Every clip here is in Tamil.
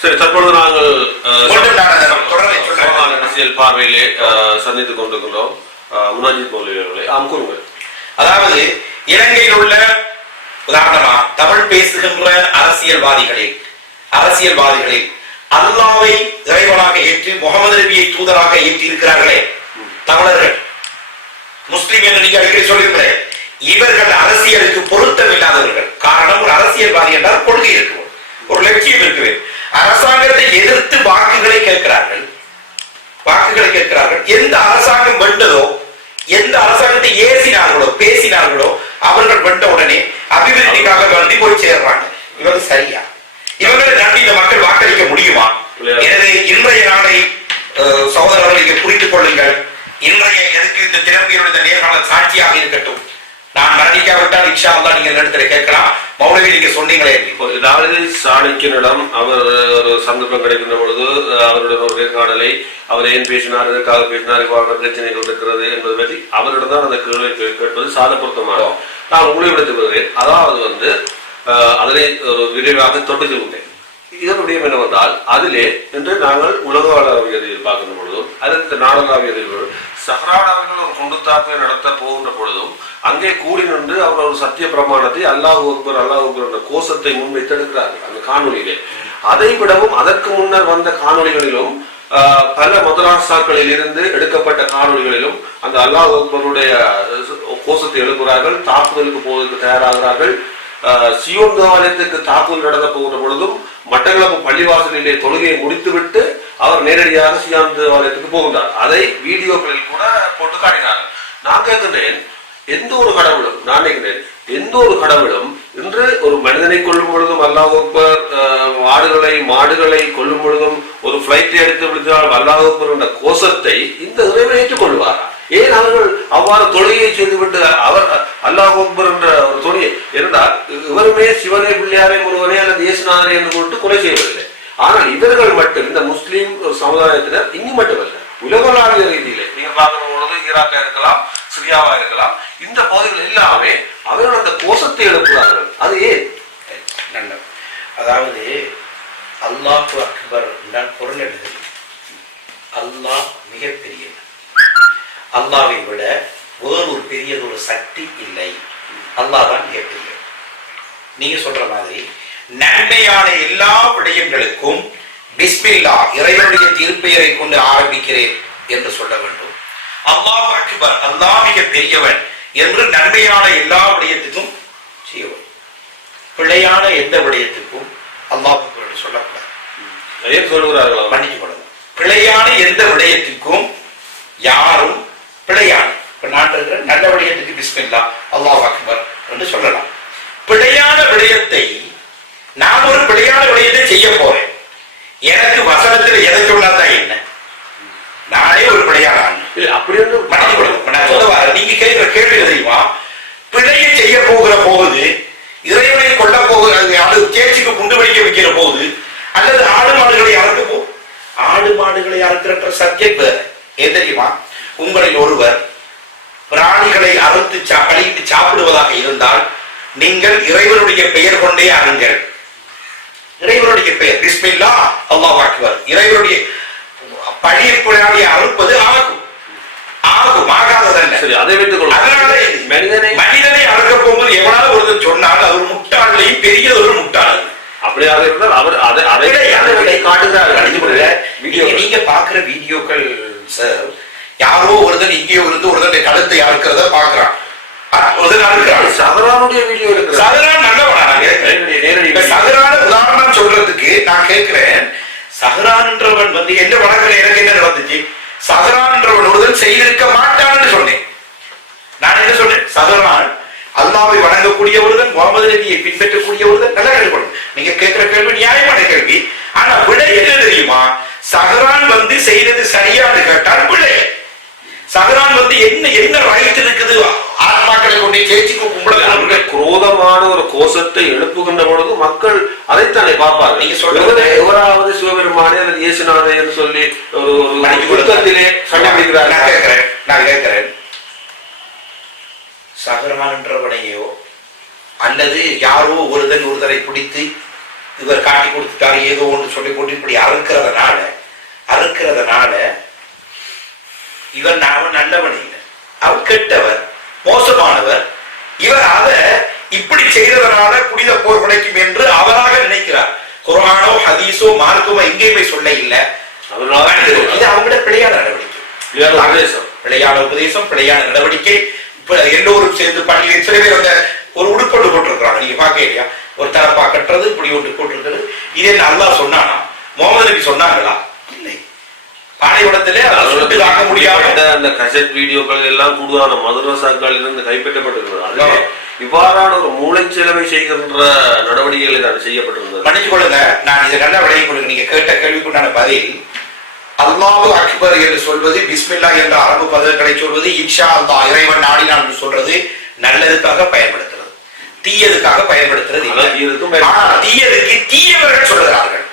சரி, தற்பொழுது நாங்கள் அரசியல் பார்வையிலே சந்தித்துக் கொண்டிருக்கின்றோம் முனாஜித் மௌலவிகளை. கூறுங்கள். அதாவது இலங்கையில் உள்ள உதாரணமா தமிழ் பேசுகின்ற அரசியல்வாதிகளில் அல்லாவை இறைவனாக ஏற்று முகமது நபியை தூதராக ஏற்றி இருக்கிறார்களே தமிழர்கள், முஸ்லிம் என்று நீங்க அடிக்கடி சொல்லுகிறேன், இவர்கள் அரசியலுக்கு பொருத்தம் இல்லாதவர்கள். காரணம், ஒரு அரசியல்வாதி என்றால் கொள்கை இருக்கும், ஒரு லட்சியம் இருக்குது. அரசாங்கத்தை எதிர்த்து வாக்குகளை கேட்கிறார்கள். எந்த அரசாங்கம் வென்றதோ, எந்த அரசாங்கத்தை ஏசினார்களோ பேசினார்களோ அவர்கள் வென்ற உடனே அபிவிருத்திக்காக வேண்டி போய் சேர்றாங்க. இவங்க சரியா? இவங்களை நம்பி இந்த மக்கள் வாக்களிக்க முடியுமா? எனவே இன்றைய நாளை சகோதரர்களை புரிந்து கொள்ளுங்கள். இன்றைய எதுக்கு இந்த திறமையுடைய நேர்காணல் சாட்சியாக இருக்கட்டும். நான் மரணிக்காவிட்டால் இன்ஷா அல்லாஹ் நீங்க இடத்துல கேட்கலாம். மௌலவி நீங்க சொன்னீங்களே, சாணக்கியனிடம் அவர் ஒரு சந்தர்ப்பம் கிடைக்கின்ற பொழுது அவருடைய ஒரு நேர்காணலை அவர் ஏன் பேசினார், எதற்காக பேசினார், இவ்வாறு பிரச்சனைகள் இருக்கிறது என்பது பற்றி அவரிடம் தான் அந்த கேள்வி கேட்பது சாத பொருத்தமாகும். நான் உங்களை விடுத்துகிறேன். அதாவது அதனை ஒரு விரைவாக தொட்டு கொண்டேன். இதனுடைய என்னவென்றால் அதிலே இன்று நாங்கள் உலகளாவியதில் பார்க்கின்ற பொழுதும் அதற்கு நாடளாவியதில் சஹ்ரான் அவர்கள் ஒரு குண்டுத்தாக்குதலை நடத்த போகின்ற பொழுதும் அங்கே கூடி நின்று அவர் ஒரு சத்திய பிரமாணத்தை அல்லாஹ் அக்பர் என்ற கோஷத்தை முன்வைத்தெடுக்கிறார்கள் அந்த காணொலியிலே. அதை விடவும் அதற்கு முன்னர் வந்த காணொலிகளிலும் பல மதராசாக்களில் இருந்து எடுக்கப்பட்ட காணொலிகளிலும் அந்த அல்லாஹ் அக்பருடைய கோஷத்தை எழுப்புகிறார்கள், தாக்குதலுக்கு போவதற்கு தயாராகிறார்கள். சியோன் தேவாலயத்துக்கு தாக்குதல் நடத்த போகின்ற பொழுதும் மட்டக்களப்பு பள்ளிவாசலிலே தொழுகையை முடித்துவிட்டு அவர் நேரடியாக சியோன் தேவாலயத்துக்கு போகின்றார். அதை வீடியோக்களில் கூட போட்டு காட்டினார். நான் கேட்கின்றேன், எந்த ஒரு கடவுளும் இன்று ஒரு மனிதனை கொல்லும் பொழுதும் அல்லாஹ் அக்பர், ஆடுகளை மாடுகளை கொல்லும் பொழுதும் ஒரு பிளைட்டை எடுத்து விடுத்தால் அல்லாஹ் அக்பர் என்ற கோஷத்தை இந்த இறைவனை ஏற்றுக்கொள்வாரா? ஏன் அவர்கள் அவ்வாறு தொழுகையை செய்துவிட்டு அவர் அல்லாஹ் அக்பர் என்ற ஒரு தொழிலை இருந்தால் இவருமே சிவனே பிள்ளையாரே முருகனே அல்லது இயேசுநாதரே என்று கொண்டு கொலை செய்வதில்லை. ஆனால் இவர்கள் மட்டும் இந்த முஸ்லீம் ஒரு சமுதாயத்தினர் இங்கு மட்டுமல்ல உலகளாவிய ரீதியிலே நீங்க பார்க்கிற பொழுது ஈராக்கா இருக்கலாம், சிரியாவா இருக்கலாம், இந்த பகுதிகள் எல்லாமே அவர்கள் அந்த கோஷத்தை எழுப்புகிறார்கள். அது ஏன்? அதாவது அல்லாஹ் அக்பர் என்றால் பொருள் எழுதுது. அல்லாஹ் மிகப்பெரியது. அல்லாவை விட வேறு ஒரு பெரியதொரு சக்தி இல்லை. அல்லாஹ் தான் மிகப்பெரிய. நீங்க சொல்ற மாதிரி நன்மையான எல்லா விடயங்களுக்கும் பிஸ்மில்லா இறைவனுடைய திருப்பெயரை கொண்டு ஆரம்பிக்கிறேன் என்று சொல்ல வேண்டும். அல்லாஹ் அக்பர், அல்லாஹ் மிக பெரியவன் என்று நன்மையான எல்லா விடயத்துக்கும் செய்யவும், பிழையான எந்த விடயத்துக்கும் அல்லாஹ் அக்பர் சொல்லக்கூடாது. சொல்லுகிறார்கள், மன்னிச்சு கொள்ளலாம். பிழையான எந்த விடயத்துக்கும் யாரும் பிழையான, இப்ப நான் இருக்கிற நல்ல விடயத்துக்கு பிஸ்மில்லா அல்லாஹ் அக்பர் என்று சொல்லலாம். பிழையான விடயத்தை நான் ஒரு பிழையான விடயத்தை செய்ய போறேன், எனக்கு வசனத்தில் எதை சொன்னாதான் என்ன? நானே ஒரு பிழையான அப்படி நீங்க கேட்கிற கேள்வி தெரியுமா? பிழையை செய்ய போகிற போது, இறைவனை கொல்ல போகிறது, அது தேர்ச்சிக்கு குண்டு வெடிக்க வைக்கிற போது, அல்லது ஆடு மாடுகளை அறுக்க போகும். ஆடு மாடுகளை அறுக்கிற சப்ஜெக்ட் வேற. ஏன் தெரியுமா? உங்களில் ஒருவர் பிராணிகளை அறுத்து கழித்து சாப்பிடுவதாக இருந்தால் நீங்கள் இறைவனுடைய பெயர் கொண்டே அருங்கள். இறைவனுடைய பெயர் பிஸ்மில்லா அல்லாஹ் அக்பர். இறைவனுடைய பழிய பிராணியை அறுப்பது ஆகும், ஆகாததல்ல. மனிதனை அறுக்க போகும்போது எவனாவது ஒருத்தர் சொன்னால் அது ஒரு முட்டாளையும் பெரிய ஒரு முட்டாள். அப்படியாக இருந்தால் அவர் அதை காட்டுகிறார். நீங்க பாக்குற வீடியோக்கள் சார், யாரோ ஒருத்தன் இங்கே இருந்து ஒருத்தனுடைய கழுத்தை அறுக்கிறத பாக்குறான். சஹரானுடைய வீடியோ இருக்கு. சஹரான் நல்லவனா? சஹரான உதாரணம் சொல்றதுக்கு நான் கேட்கிறேன். சஹரான்றவன் என்ன வழக்கில் எனக்கு என்ன நடந்துச்சு? சஹரான்றவன் ஒருவன் செய்திருக்க மாட்டான்னு சொன்னேன். நான் என்ன சொன்னேன்? சஹரான் அல்லாஹ்வை வணங்கக்கூடிய ஒருவன், முகமது நபியை பின்பற்றக்கூடிய ஒருவன். நல்லா கேட்கணும். நீங்க கேட்கிற கேள்வி நியாயமான கேள்வி. ஆனா விடை என்ன தெரியுமா? சஹரான் செய்தது சரியானு கேட்டால் பிள்ளை. சஹரான் என்ன ரைட் இருக்குது? ஆத்மாக்களை கொண்டே சேர்ச்சிக்கு கும்பிட குரோதமான ஒரு கோஷத்தை எழுப்புகின்ற பொழுது மக்கள் அதைத்தானே பார்ப்பாங்க. நீங்க சொல்றது எவராவது சிவபெருமானே அல்லது இயேசுநாதே என்று சொல்லி ஒரு ஒழுக்கத்திலே சண்டை பிடிக்கிறார். நான் கேட்கிறேன், சஹரான்றவனையோ அல்லது யாரோ ஒருதரை பிடித்து இவர் காட்டி கொடுத்துட்டாரு ஏதோ ஒன்று சொல்லி போட்டு இப்படி அறுக்கிறதுனால இவர் அவன் நல்லவன் இல்லை, அவர் கெட்டவர், மோசமானவர். இவர் அதை இப்படி செய்ததனால புனித போர் கிடைக்கும் என்று அவராக நினைக்கிறார். குர்ஆனோ ஹதீஸோ மார்க்கமோ எங்கேயுமே சொல்ல இல்லை. இது அவங்களோட பிழையான நடவடிக்கை, பிழையான உபதேசம், பிழையான நடவடிக்கை. இப்ப எல்லோரும் சேர்ந்து பள்ளியில் சில பேர் அந்த ஒரு உடுப்பொண்டு போட்டிருக்கிறாங்க, நீங்க பாக்க இல்லையா, ஒரு தரப்பா கட்டுறது இப்படி ஒன்று போட்டிருக்கிறது. இது என்ன அல்லாஹ் சொன்னானா, முகமது நபி சொன்னாங்களா? இல்லை. பாலைவனத்திலே சுட்டு தாக்க முடியாத அந்த கசெட் வீடியோக்கள் எல்லாம் கூடுதலான மதரசாக்களில் இருந்து கைப்பற்றப்பட்டிருக்கிறது. இவ்வாறான ஒரு மூளைச்செலவை செய்கின்ற நடவடிக்கைகள் தான் செய்யப்பட்டிருந்தது. மன்னிச்சு கொள்ளுங்க, நான் இதை நல்லா விளங்கி கொள்ளுங்க. நீங்க கேட்ட கேள்விக்குண்டான பதில், அல்லாஹு அக்பர் என்று சொல்வது, பிஸ்மில்லா என்ற அரபு பதங்களை சொல்வது, இன்ஷா அல்லாஹ் இறைவன் நாடினான் என்று சொல்றது நல்லதுக்காக பயன்படுத்துறது, தீயதுக்காக பயன்படுத்துறது இல்லை. தீயதுக்கு தீயவர்கள் சொல்கிறார்கள்,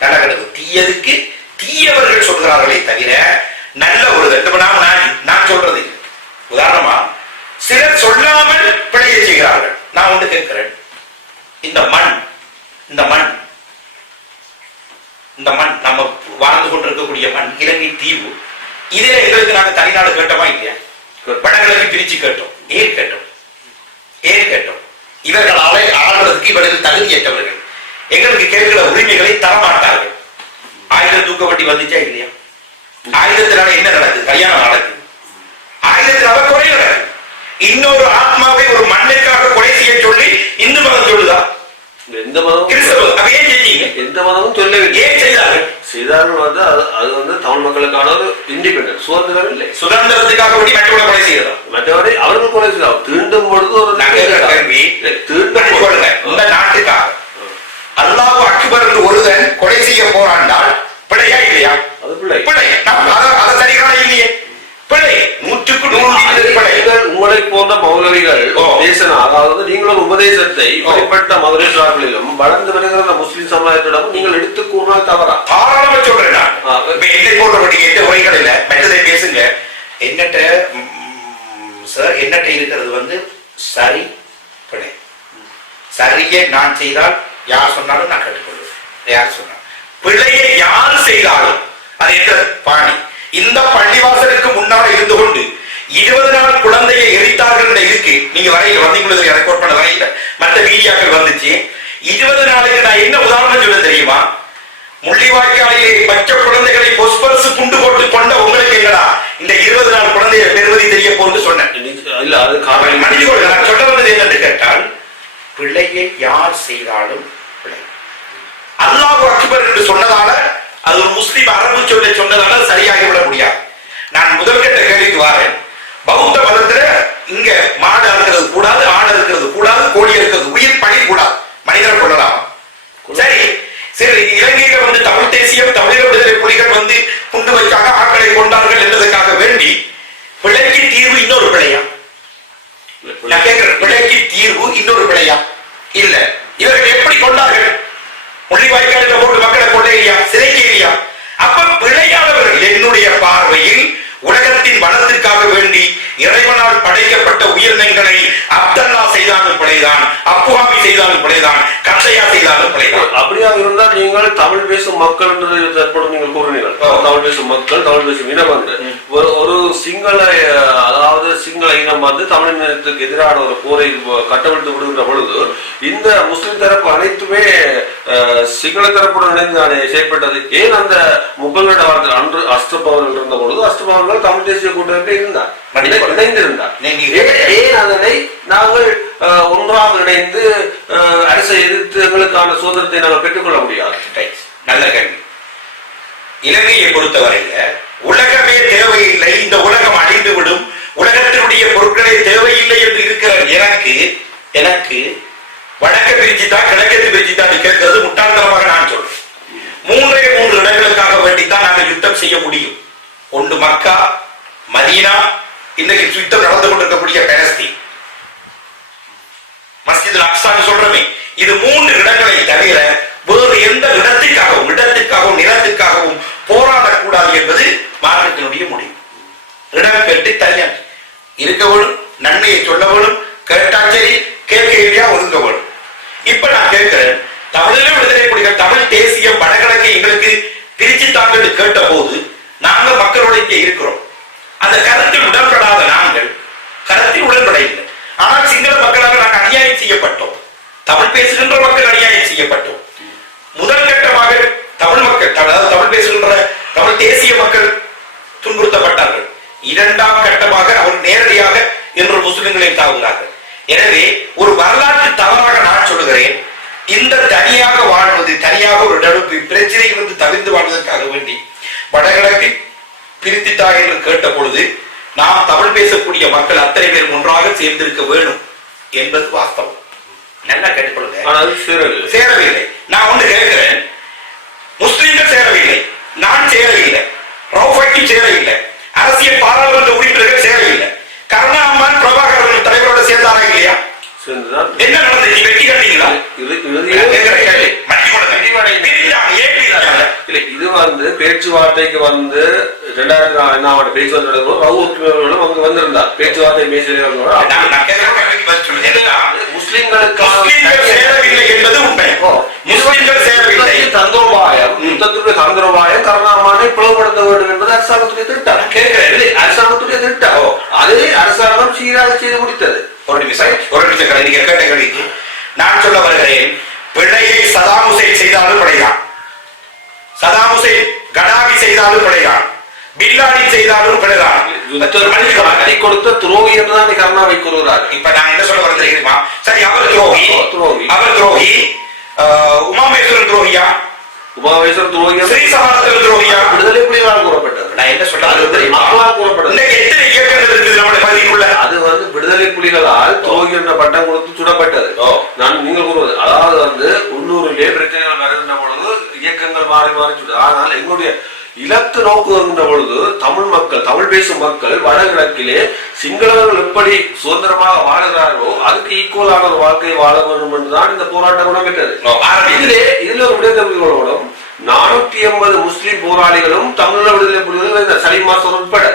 நல்லா கிடக்கு, தீயதுக்கு தீயவர்கள் சொல்கிறார்களே தவிர நல்ல ஒரு நான் சொல்றது. உதாரணமா சிலர் சொல்லாமல் பிழையை செய்கிறார்கள். நான் ஒன்று கேட்கிறேன், இந்த மண் நம்ம வாழ்ந்து கொண்டிருக்கக்கூடிய மண், இலங்கை தீவு, இதுல எங்களுக்கு நாங்க தனிநாடு கேட்டோமா இல்லையா? வடகிழக்கு பிரிச்சு கேட்டோம். ஏன் கேட்டோம்? இவர்கள் ஆளுறதுக்கு இவர்கள் தகுதியற்றவர்கள், எங்களுக்கு கேட்கிற உரிமைகளை தரமாட்டார்கள். ஆயுத தூக்க வட்டி வந்துச்சா இல்லையா? ஆயுதத்தினால என்ன நடக்குது? கல்யாணம் நடக்குது. ஆயுதத்தினால கொலை நடக்குது. இன்னொரு ஆத்மாவை ஒரு மண்ணுக்காக கொலை செய்ய சொல்லி இந்து மதம் சொல்லுதா? எந்த மதமும் சொல்லவில்லை. ஏன் செய்தார்கள் வந்து அது வந்து தமிழ் மக்களுக்கான ஒரு இண்டிபெண்டன்ட் சுதந்திரம் இல்லை. சுதந்திரத்துக்காக மற்றவரை கொலை செய்யறதா? மற்றவரை அவர்கள் கொலை செய்யலாம். தீண்டும் பொழுது ஒரு இந்த நாட்டுக்காக அல்லாஹு அக்பர் என்று ஒருவன் கொலை செய்ய போராண்டால் பிழையா இல்லையா? அது பிழை. அதை சரியான இல்லையே, பிழை. 100% பிழை. உங்களை போன்ற மௌலவிகள் அதாவது நீங்களும் உபதேசத்தை இப்படிப்பட்ட மதுரேஸ்வரர்களிலும் வளர்ந்து வருகிற முஸ்லிம் சமுதாயத்திடம் நீங்கள் எடுத்து கூறினால் தவறா? தாராளமா சொல்றேன். என்னை போன்றபடி எந்த உரைகள் இல்ல, மற்றதை பேசுங்க. என்னட்ட சார் என்னட்ட இருக்கிறது வந்து சரி பிழை. சரியை நான் செய்தால் யார் சொன்னாலும் நான் கேட்டுக்கொள்வேன். யார் சொன்னாலும் பிழையை யார் செய்தாலும் அது எந்த பாணி. இந்த பள்ளிவாசலுக்கு முன்னால இருந்து கொண்டு 20 நாள் குழந்தையை எரித்தார்கள் இருக்கு. நீங்க வரையில வந்தீங்களுக்கு ரெக்கார்ட் பண்ண வரையில மற்ற மீடியாக்கள் வந்துச்சு. 20 நாளுக்கு நான் என்ன உதாரணம் சொல்ல தெரியுமா? முள்ளிவாய்க்காலிலே பச்சை குழந்தைகளை பொஸ்பரசு குண்டு போட்டு கொண்ட உங்களுக்கு என்னடா இந்த 20 நாள் குழந்தைய பெறுவதி தெரிய போன்னு சொன்னேன். இல்ல அது நான் சொல்ல வந்தது என்னன்னு கேட்டால், பிள்ளையை யார் செய்தாலும் பிள்ளை. அல்லாஹு அக்பர் என்று சொன்னதால அது ஒரு முஸ்லிம் அரபு சொல்ல சொன்னதால சரியாகிவிட முடியாது. நான் முதல் கட்ட கேள்விக்கு வாரேன். பௌத்த மதத்துல இங்க மாடு இருக்கிறது கூடாது, ஆடு இருக்கிறது கூடாது, கோழி இருக்கிறது, உயிர் பழி கூடாது, மனிதரை கொள்ளலாம். சரி சரி, இலங்கையில வந்து தமிழ் தேசியம், தமிழக விடுதலை புலிகள் வந்து குண்டு வைக்காக ஆட்களை கொண்டார்கள் என்பதற்காக வேண்டி பிழைக்கு தீர்வு இன்னொரு பிழையா? நான் கேட்கிறேன், பிழைக்கு தீர்வு இன்னொரு பிழையா? இல்ல. இவர்கள் எப்படி கொண்டார்கள்? முள்ளிவாய்க்காலில் போட்டு மக்களை கொள்ளையா, சிறைக்கையா? அப்ப பிழையானவர்கள் என்னுடைய பார்வையில் உலகத்தின் வளத்திற்காக வேண்டி இறைவனால் படைக்கப்பட்ட உயிரினங்களை அப்தல்லா செய்தாலும் பிழைதான், அப்புகாமி செய்தாலும் பிழைதான், கட்டையா செய்தாலும் பிழைதான். அப்படியா இருந்தால் நீங்கள் தமிழ் பேசும் மக்கள் என்று நீங்கள் கூறினீர்கள். தமிழ் பேசும் மக்கள், தமிழ் பேசும் இனம் வந்து ஒரு சிங்கள, அதாவது சிங்கள இனம் வந்து தமிழ் இனத்துக்கு எதிரான ஒரு போரை கட்டவிழ்த்து விடுகின்ற பொழுது இந்த முஸ்லிம் தரப்பு அனைத்துமே சிங்கள தரப்புடன் இணைந்து செயற்பட்டது. ஏன் அந்த முகங்களோட வார்த்தை அன்று அஷ்டபவர்கள் இருந்த பொழுது அஷ்டபவர்கள் தமிழ் தேசிய கூட்டமைப்பில் இருந்தார், இணைந்திருந்தார். ஏன் அதனை நாங்கள் ஒன்றாக இணைந்து அரசை எதிர்த்து எங்களுக்கான சுதந்திரத்தை நாங்கள் பெற்றுக்கொள்ள முடியாது? நல்ல கேள்வி. இலங்கையை பொறுத்தவரையில உலகமே தேவையில்லை, இந்த உலகம் அழிந்து விடும், உலகத்தினுடைய பொருட்களே தேவையில்லை என்று இருக்கிற எனக்கு வடக்க பிரிச்சுதான் கிழக்கு பிரிச்சுதான் கேட்கிறது முட்டாள்தனமாக நான் சொல்றேன். 3 இடங்களுக்காக வேண்டித்தான் நாங்கள் யுத்தம் செய்ய முடியும். ஒன்று மக்கா, மதீனா, இன்னைக்கு யுத்தம் நடந்து கொண்டிருக்கக்கூடிய பாலஸ்தீன், மஸ்ஜித் அக்ஸான்னு சொல்றமே. இது 3 இடங்களை தவிர வேறு எந்த இடத்துக்காகவும் நிலத்துக்காகவும் போராடக்கூடாது என்பது மார்க்கத்தினுடைய முடிவு. இடம் கேட்டு தனியார் இருக்க வேணும், நன்மையை சொல்ல வேணும், கேட்டா சரி, கேட்க ஒதுங்க வேணும். இப்ப நான் கேட்கிறேன், தமிழிலும் விடுதலை தேசியம் வடகிழக்கை எங்களுக்கு பிரிச்சு தாங்கள் கேட்ட போது நாங்கள் மக்களோட இங்கே இருக்கிறோம். அந்த கருத்தில் உடன்படாத நாங்கள் கருத்தில் உடன்பட இல்லை. ஆனால் சிங்கள மக்களாக நாங்கள் அநியாயம் செய்யப்பட்டோம். தமிழ் பேசுகின்ற மக்கள் அநியாயம் செய்யப்பட்டோம். முதல் கட்டமாக தமிழ் மக்கள், அதாவது தமிழ் பேசுகின்ற தமிழ் தேசிய மக்கள் துன்புறுத்தப்பட்டார்கள். இரண்டாம் கட்டமாக அவர் நேரடியாக இன்று முஸ்லிம்களை தாவுகிறார்கள். எனவே ஒரு வரலாற்று தவறாக நான் சொல்லுகிறேன். இந்த தனியாக வாழ்வது, தனியாக ஒரு நடுப்பு பிரச்சனையிலிருந்து தவிர்த்து வாழ்வதற்காக வேண்டி வடகிழக்கு பிரித்தித்தா என்று கேட்ட பொழுது நாம் தமிழ் பேசக்கூடிய மக்கள் அத்தனை பேர் ஒன்றாக சேர்ந்திருக்க வேணும் என்பது வாஸ்தவம். நல்லா கேட்டுக்கொள்ளுங்க. சேரவில்லை. நான் ஒன்று கேட்கிறேன், முஸ்லிம்கள் சேரவில்லை, நான் சேரவில்லை, ரவுஃபைக்கும் சேரவில்லை, அரசியல் பாராளுமன்ற உறுப்பினர்கள் சேரவில்லை, கருணாமன் பிரபாகரன் தலைவரோட சேர்ந்தாரா இல்லையா? என்ன நடந்துச்சு? வெற்றி கட்டீங்களா? இது வந்து பேச்சுவார்த்தைக்கு வந்து 2004 பேச்சுவார்த்தை அங்க வந்திருந்தார். பேச்சுவார்த்தை முஸ்லிம்கள் சேரவில்லை என்பது உண்மை. முஸ்லிம்கள் சேரவில்லை. தந்திரோபாயம் கருணாமனை பிளவுபடுத்த வேண்டும் என்பது அரசாங்கத்துடைய திட்டம். கேட்கிறேன், அரசாங்கத்துடைய திட்டம். அது அரசாங்கம் சீராக செய்து முடித்தது. ஒரு நிமிஷம் நீங்க கேட்ட கேள்விக்கு நான் சொல்ல வருகிறேன். பிழையை சதாம் ஹுசைன் செய்தாலும் பிழைதான், சதாம் ஹுசைன் கடாவி செய்தாலும் பிழைதான், பில்லாடின் செய்தாலும் பிழைதான். கொடுத்த துரோகி என்றுதான் கருணாவை கூறுகிறார். இப்ப நான் என்ன சொல்ல வருகிறேன் தெரியுமா? சரி, அவர் துரோகி, அவர் துரோகி. உமாமேஸ்வரன் துரோகியா? உமாமேஸ்வரன் துரோகியா? ஸ்ரீ சமாஜத்தில் துரோகியா? விடுதலை புலிகளால் கூறப்பட்டது. நான் என்ன சொல்ல தெரியுமா? கூறப்பட்டது. எத்தனை இயக்கங்கள் இருக்குது நம்முடைய பகுதிக்குள்ள? அது வந்து விடுதலை புலிகளால் துரோகி என்ற பட்டம் கொடுத்து சுடப்பட்டது. நான் நீங்கள் கூறுவது, அதாவது வந்து உள்ளூரிலே பிரச்சனைகள் வருகின்ற பொழுது இயக்கங்கள் மாறி மாறி சுடு. ஆனால் எங்களுடைய இலக்கு நோக்கு வருகின்ற பொழுது தமிழ் மக்கள், தமிழ் பேசும் மக்கள் வடகிழக்கிலே சிங்களவர்கள் எப்படி சுதந்திரமாக வாழுகிறார்களோ அதுக்கு ஈக்குவலான ஒரு வாழ்க்கையை வாழ வேண்டும் என்றுதான் இந்த போராட்டம் இடம்பெற்றது. இதுல ஒரு விடுதலைகளோடும் 480 முஸ்லிம் போராளிகளும் தமிழக விடுதலை புலிகள் சலீம் மாஸ்டர் உட்பட